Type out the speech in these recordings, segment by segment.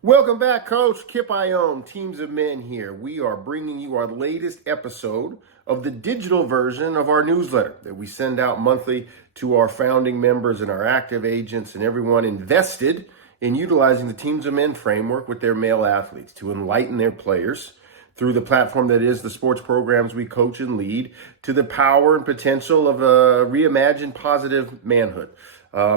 Welcome back, Coach. Kip Ioane, Teams of Men here. We are bringing you our latest episode of the digital version of our newsletter that we send out monthly to our founding members and our active agents and everyone invested in utilizing the Teams of Men framework with their male athletes to enlighten their players through the platform that is the sports programs we coach and lead to the power and potential of a reimagined positive manhood.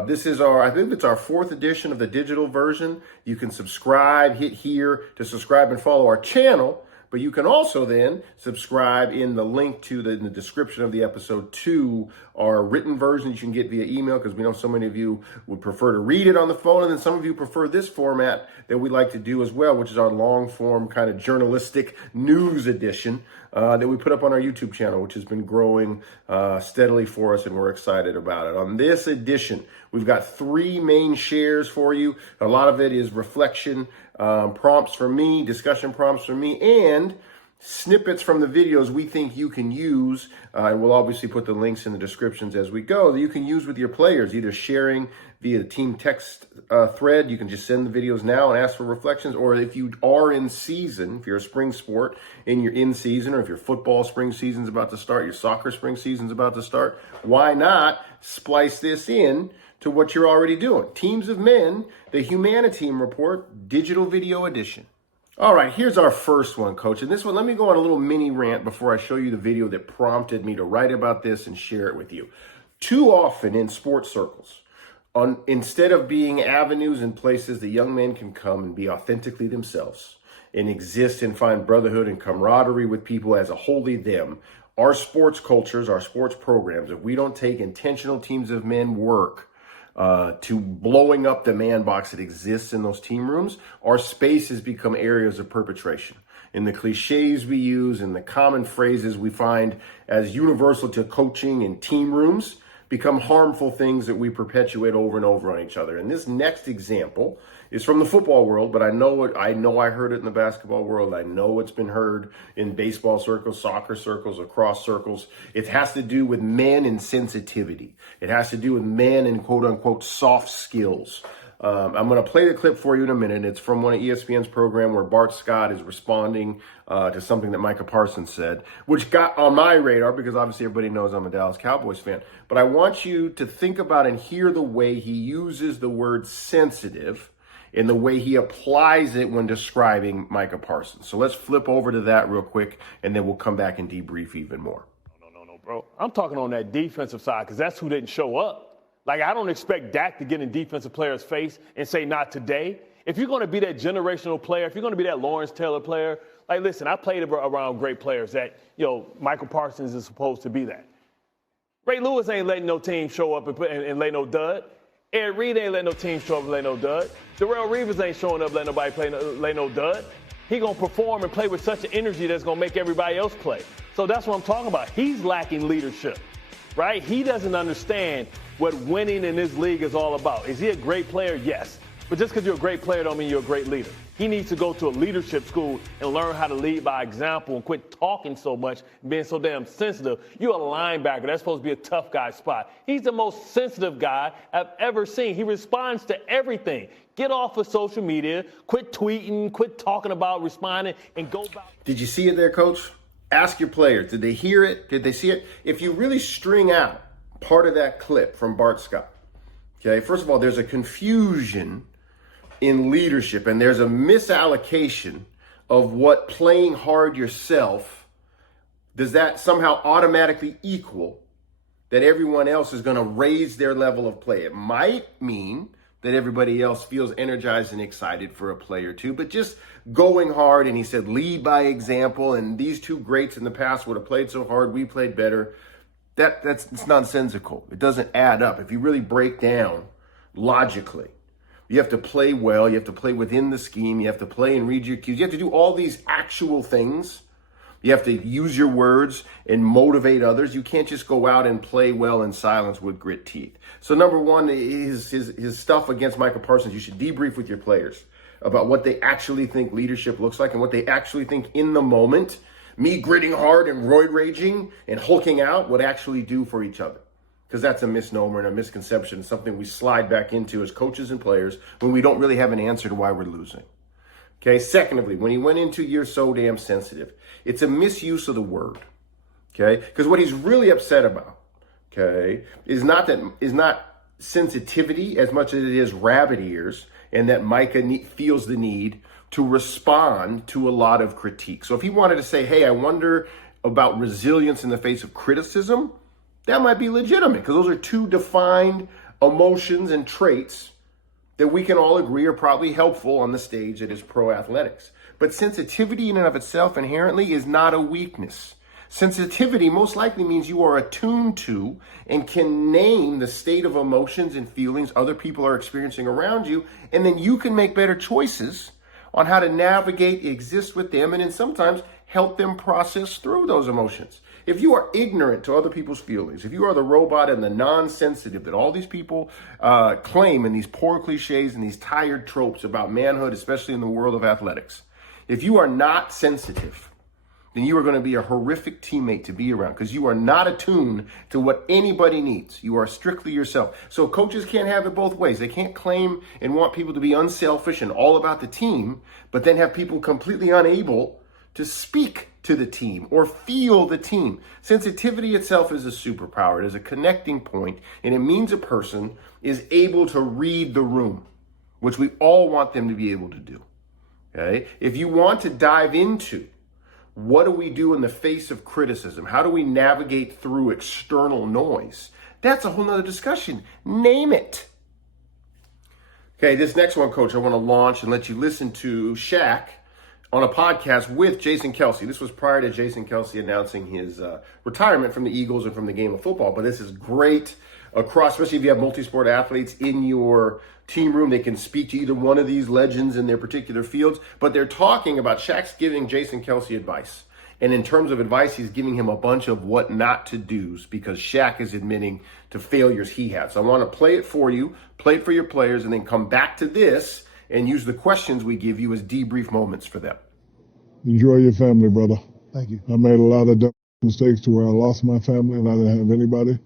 This is I think it's our fourth edition of the digital version. You can subscribe, hit here to subscribe and follow our channel, but you can also then subscribe in the link in the description of the episode to our written version you can get via email, because we know so many of you would prefer to read it on the phone, and then some of you prefer this format that we like to do as well, which is our long form kind of journalistic news edition that we put up on our YouTube channel, which has been growing steadily for us, and we're excited about it. On this edition, we've got three main shares for you. A lot of it is reflection prompts from me, discussion prompts from me, and snippets from the videos we think you can use, and we'll obviously put the links in the descriptions as we go, that you can use with your players, either sharing via the team text thread. You can just send the videos now and ask for reflections, or if you are in season, if you're a spring sport and you're in season, or if your football spring season's about to start, your soccer spring season's about to start, why not splice this in to what you're already doing? Teams of Men, the HuMANiTEAM Report, digital video edition. All right, here's our first one, Coach. And this one, let me go on a little mini rant before I show you the video that prompted me to write about this and share it with you. Too often in sports circles, instead of being avenues and places that young men can come and be authentically themselves and exist and find brotherhood and camaraderie with people as a wholly them, our sports cultures, our sports programs, if we don't take intentional Teams of Men work to blowing up the man box that exists in those team rooms, our spaces become areas of perpetration. And the cliches we use and the common phrases we find as universal to coaching and team rooms become harmful things that we perpetuate over and over on each other. And this next example is from the football world, but I know I heard it in the basketball world. I know it's been heard in baseball circles, soccer circles, lacrosse circles. It has to do with men and sensitivity. It has to do with men and quote unquote soft skills. I'm going to play the clip for you in a minute. It's from one of ESPN's program where Bart Scott is responding to something that Micah Parsons said, which got on my radar because obviously everybody knows I'm a Dallas Cowboys fan. But I want you to think about and hear the way he uses the word sensitive and the way he applies it when describing Micah Parsons. So let's flip over to that real quick, and then we'll come back and debrief even more. No, bro. I'm talking on that defensive side because that's who didn't show up. Like, I don't expect Dak to get in defensive players' face and say, not today. If you're going to be that generational player, if you're going to be that Lawrence Taylor player, like, listen, I played around great players that, Michael Parsons is supposed to be that. Ray Lewis ain't letting no team show up and lay no dud. Ed Reed ain't letting no team show up and lay no dud. Darrelle Reeves ain't showing up letting nobody lay no dud. He going to perform and play with such an energy that's going to make everybody else play. So that's what I'm talking about. He's lacking leadership, right? He doesn't understand what winning in this league is all about. Is he a great player? Yes. But just because you're a great player don't mean you're a great leader. He needs to go to a leadership school and learn how to lead by example and quit talking so much and being so damn sensitive. You're a linebacker. That's supposed to be a tough guy spot. He's the most sensitive guy I've ever seen. He responds to everything. Get off of social media. Quit tweeting. Quit talking about responding and go back. Did you see it there, Coach? Ask your players. Did they hear it? Did they see it? If you really string out part of that clip from Bart Scott, okay, first of all, there's a confusion in leadership, and there's a misallocation of what playing hard yourself, does that somehow automatically equal that everyone else is going to raise their level of play? It might mean that everybody else feels energized and excited for a play or two, but just going hard, and he said lead by example, and these two greats in the past would have played so hard, we played better. It's nonsensical. It doesn't add up. If you really break down logically, you have to play well. You have to play within the scheme. You have to play and read your cues. You have to do all these actual things. You have to use your words and motivate others. You can't just go out and play well in silence with grit teeth. So number one, his stuff against Michael Parsons, you should debrief with your players about what they actually think leadership looks like and what they actually think in the moment, me gritting hard and roid raging and hulking out, would actually do for each other. Because that's a misnomer and a misconception, something we slide back into as coaches and players when we don't really have an answer to why we're losing. Okay. Secondly, when he went into "you're so damn sensitive," it's a misuse of the word. Okay. Because what he's really upset about, okay, is not sensitivity as much as it is rabbit ears, and that Micah feels the need to respond to a lot of critique. So if he wanted to say, hey, I wonder about resilience in the face of criticism, that might be legitimate, because those are two defined emotions and traits that we can all agree are probably helpful on the stage that is pro athletics. But sensitivity in and of itself inherently is not a weakness. Sensitivity most likely means you are attuned to and can name the state of emotions and feelings other people are experiencing around you, and then you can make better choices on how to navigate, exist with them, and then sometimes help them process through those emotions. If you are ignorant to other people's feelings, if you are the robot and the non-sensitive that all these people claim in these poor cliches and these tired tropes about manhood, especially in the world of athletics, if you are not sensitive, then you are going to be a horrific teammate to be around, because you are not attuned to what anybody needs. You are strictly yourself. So coaches can't have it both ways. They can't claim and want people to be unselfish and all about the team, but then have people completely unable to speak to the team or feel the team. Sensitivity itself is a superpower. It is a connecting point, and it means a person is able to read the room, which we all want them to be able to do. Okay? If you want to dive into what do we do in the face of criticism? How do we navigate through external noise? That's a whole nother discussion. Name it. Okay, this next one, Coach, I want to launch and let you listen to Shaq on a podcast with Jason Kelce. This was prior to Jason Kelce announcing his retirement from the Eagles and from the game of football. But this is great across, especially if you have multi-sport athletes in your team room. They can speak to either one of these legends in their particular fields. But they're talking about Shaq's giving Jason Kelce advice. And in terms of advice, he's giving him a bunch of what not to do's, because Shaq is admitting to failures he had. So I want to play it for you, play it for your players, and then come back to this and use the questions we give you as debrief moments for them. Enjoy your family, brother. Thank you. I made a lot of dumb mistakes to where I lost my family and I didn't have anybody.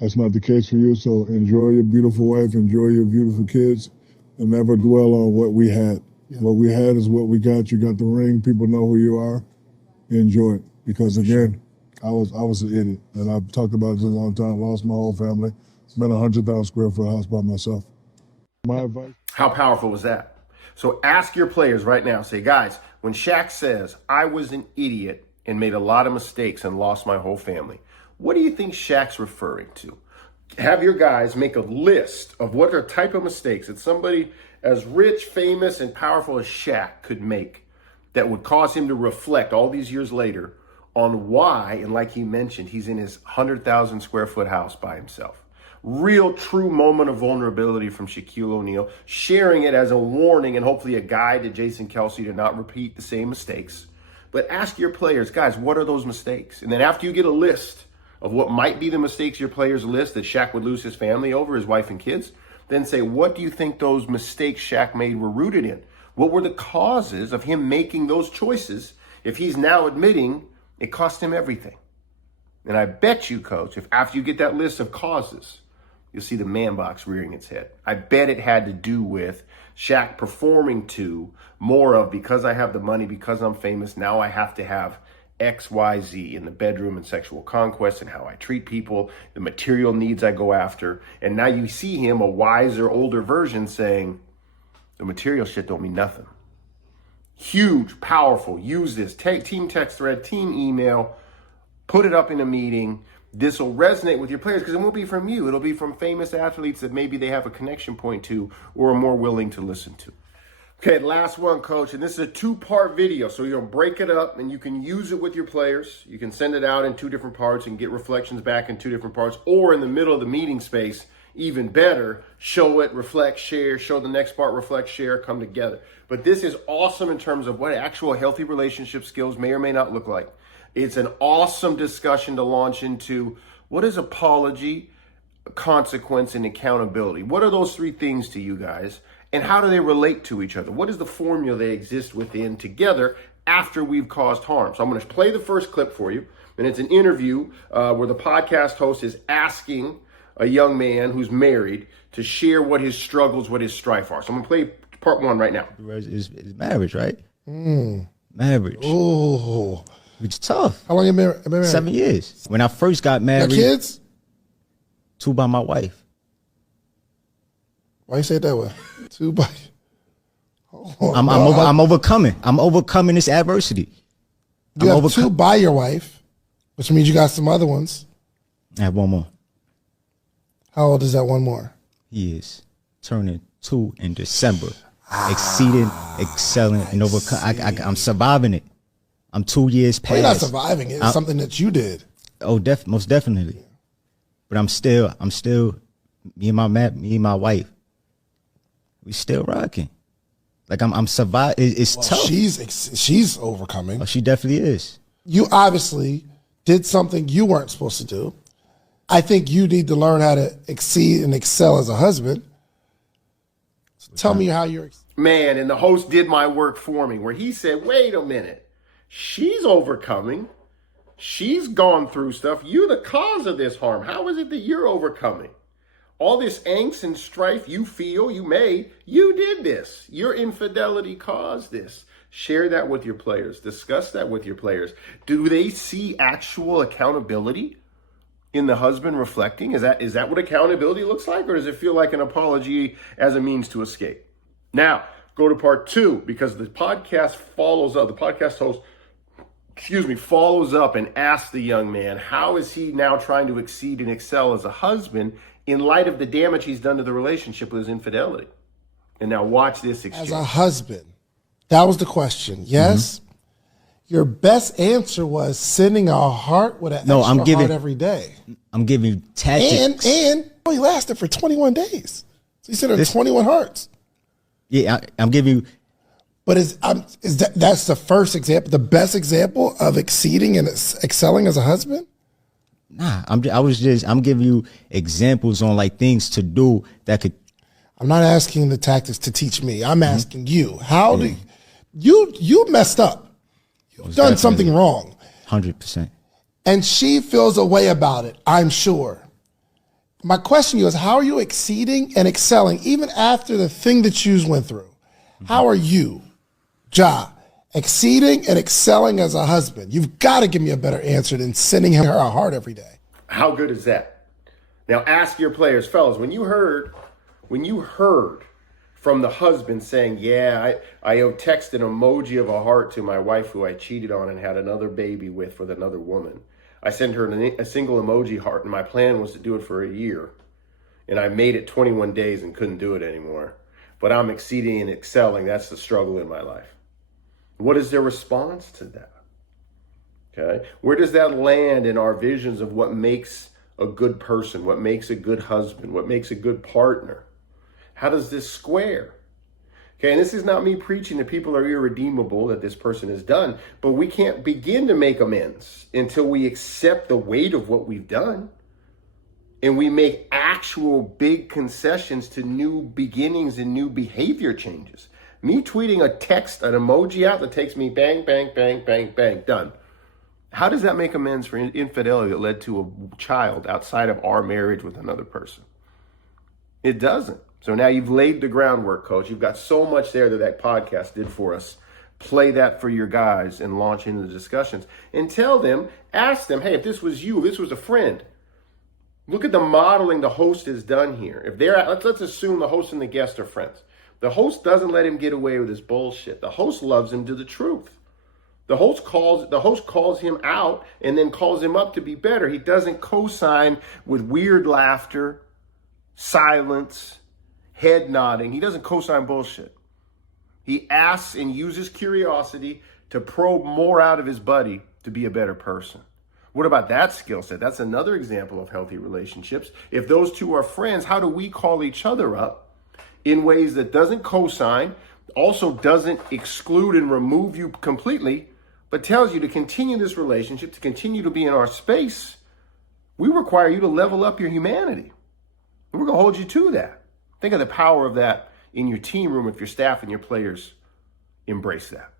That's not the case for you. So enjoy your beautiful wife, enjoy your beautiful kids, and never dwell on what we had. Yeah. What we had is what we got. You got the ring. People know who you are. Enjoy it. Because again, I was an idiot. And I've talked about this a long time. Lost my whole family. Been a 100,000 square foot house by myself. My advice. How powerful was that? So ask your players right now. Say, guys, when Shaq says, I was an idiot and made a lot of mistakes and lost my whole family, what do you think Shaq's referring to? Have your guys make a list of what are type of mistakes that somebody as rich, famous, and powerful as Shaq could make that would cause him to reflect all these years later on why, and like he mentioned, he's in his 100,000 square foot house by himself. Real, true moment of vulnerability from Shaquille O'Neal, sharing it as a warning and hopefully a guide to Jason Kelce to not repeat the same mistakes. But ask your players, guys, what are those mistakes? And then after you get a list of what might be the mistakes your players list that Shaq would lose his family over, his wife and kids, then say, what do you think those mistakes Shaq made were rooted in? What were the causes of him making those choices if he's now admitting it cost him everything? And I bet you, Coach, if after you get that list of causes, you'll see the man box rearing its head. I bet it had to do with Shaq performing to more of, because I have the money, because I'm famous, now I have to have X, Y, Z in the bedroom and sexual conquest and how I treat people, the material needs I go after. And now you see him, a wiser, older version, saying, the material shit don't mean nothing. Huge, powerful, use this. Team text thread, team email, put it up in a meeting. This will resonate with your players because it won't be from you. It'll be from famous athletes that maybe they have a connection point to or are more willing to listen to. Okay, last one, Coach, and this is a 2-part video. So you're going to break it up and you can use it with your players. You can send it out in 2 different parts and get reflections back in 2 different parts, or in the middle of the meeting space, even better, show it, reflect, share, show the next part, reflect, share, come together. But this is awesome in terms of what actual healthy relationship skills may or may not look like. It's an awesome discussion to launch into what is apology, consequence, and accountability. What are those 3 things to you guys? And how do they relate to each other? What is the formula they exist within together after we've caused harm? So I'm going to play the first clip for you. And it's an interview where the podcast host is asking a young man who's married to share what his struggles, what his strife are. So I'm going to part one right now. Is marriage, right? Marriage. Oh, It's tough. how long you been married? 7 years. When I first got married, Got kids? 2 by my wife. Why you say it that way? 2 by. I'm overcoming. I'm overcoming this adversity. You have 2 by your wife, which means you got some other ones. I have 1 more. How old is that 1 more? He is turning 2 in December. Exceeding, excelling, and overcoming. I'm surviving it. I'm 2 years past. Well, you're not surviving it. It's something that you did. Oh, most definitely. But I'm still me and my wife. We still rocking. Like I'm surviving. It's tough. She's overcoming. Oh, she definitely is. You obviously did something you weren't supposed to do. I think you need to learn how to exceed and excel as a husband. So tell me how you're. Man, and the host did my work for me, where he said, wait a minute, she's overcoming. She's gone through stuff. You're the cause of this harm. How is it that you're overcoming? All this angst and strife you feel, you did this. Your infidelity caused this. Share that with your players. Discuss that with your players. Do they see actual accountability in the husband reflecting? Is that what accountability looks like? Or does it feel like an apology as a means to escape? Now, go to part 2, because the podcast follows up. The podcast host, follows up and asks the young man, how is he now trying to exceed and excel as a husband in light of the damage he's done to the relationship with his infidelity? And now watch this exchange. As a husband, that was the question. Yes? Mm-hmm. Your best answer was sending a heart with an extra heart every day. I'm giving tactics. And he lasted for 21 days. So he sent her 21 hearts. Yeah, I'm giving you. But that's the first example, the best example of exceeding and excelling as a husband? Nah, I'm giving you examples on like things to do that could. I'm not asking the tactics to teach me. I'm asking you. How do you messed up? You've done something wrong. 100%. And she feels a way about it, I'm sure. My question to you is, how are you exceeding and excelling even after the thing that you went through? How are you, Ja, exceeding and excelling as a husband? You've got to give me a better answer than sending her a heart every day. How good is that? Now ask your players, fellas, when you heard from the husband saying, yeah, I texted an emoji of a heart to my wife who I cheated on and had another baby with another woman. I sent her a single emoji heart, and my plan was to do it for a year. And I made it 21 days and couldn't do it anymore. But I'm exceeding and excelling. That's the struggle in my life. What is their response to that? Okay. Where does that land in our visions of what makes a good person, what makes a good husband, what makes a good partner? How does this square? Okay, and this is not me preaching that people are irredeemable, that this person has done, but we can't begin to make amends until we accept the weight of what we've done and we make actual big concessions to new beginnings and new behavior changes. Me tweeting a text, an emoji out that takes me bang, bang, bang, bang, bang, done. How does that make amends for infidelity that led to a child outside of our marriage with another person? It doesn't. So now you've laid the groundwork, Coach. You've got so much there that podcast did for us. Play that for your guys and launch into the discussions. And tell them, ask them, hey, if this was you, if this was a friend, look at the modeling the host has done here. If they're let's assume the host and the guest are friends. The host doesn't let him get away with his bullshit. The host loves him to the truth. The host calls him out and then calls him up to be better. He doesn't co-sign with weird laughter, silence, head nodding. He doesn't co-sign bullshit. He asks and uses curiosity to probe more out of his buddy to be a better person. What about that skill set? That's another example of healthy relationships. If those two are friends, how do we call each other up in ways that doesn't co-sign, also doesn't exclude and remove you completely, but tells you to continue this relationship, to continue to be in our space? We require you to level up your humanity. And we're going to hold you to that. Think of the power of that in your team room if your staff and your players embrace that.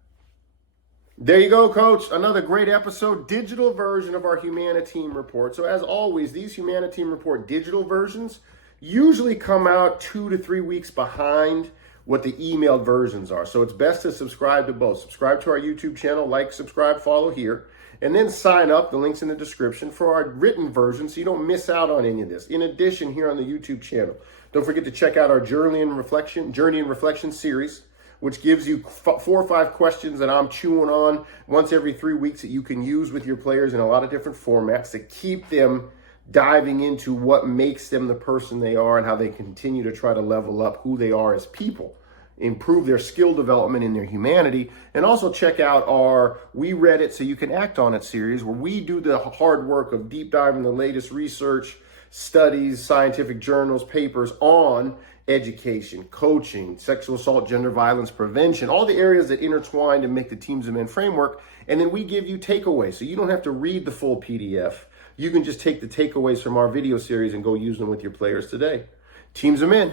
There you go, Coach. Another great episode, digital version of our HuMANiTEAM Report. So as always, these HuMANiTEAM Report digital versions usually come out 2 to 3 weeks behind what the emailed versions are. So it's best to subscribe to both. Subscribe to our YouTube channel, like, subscribe, follow here, and then sign up, the link's in the description, for our written version so you don't miss out on any of this. In addition, here on the YouTube channel, don't forget to check out our Journey and Reflection series, which gives you 4 or 5 questions that I'm chewing on once every 3 weeks that you can use with your players in a lot of different formats to keep them diving into what makes them the person they are and how they continue to try to level up who they are as people, improve their skill development in their humanity. And also check out our We Read It So You Can Act On It series, where we do the hard work of deep diving the latest research, studies, scientific journals, papers on education, coaching, sexual assault, gender violence prevention, all the areas that intertwine to make the Teams of Men framework. And then we give you takeaways, so you don't have to read the full PDF. You can just take the takeaways from our video series and go use them with your players today. Teams of Men.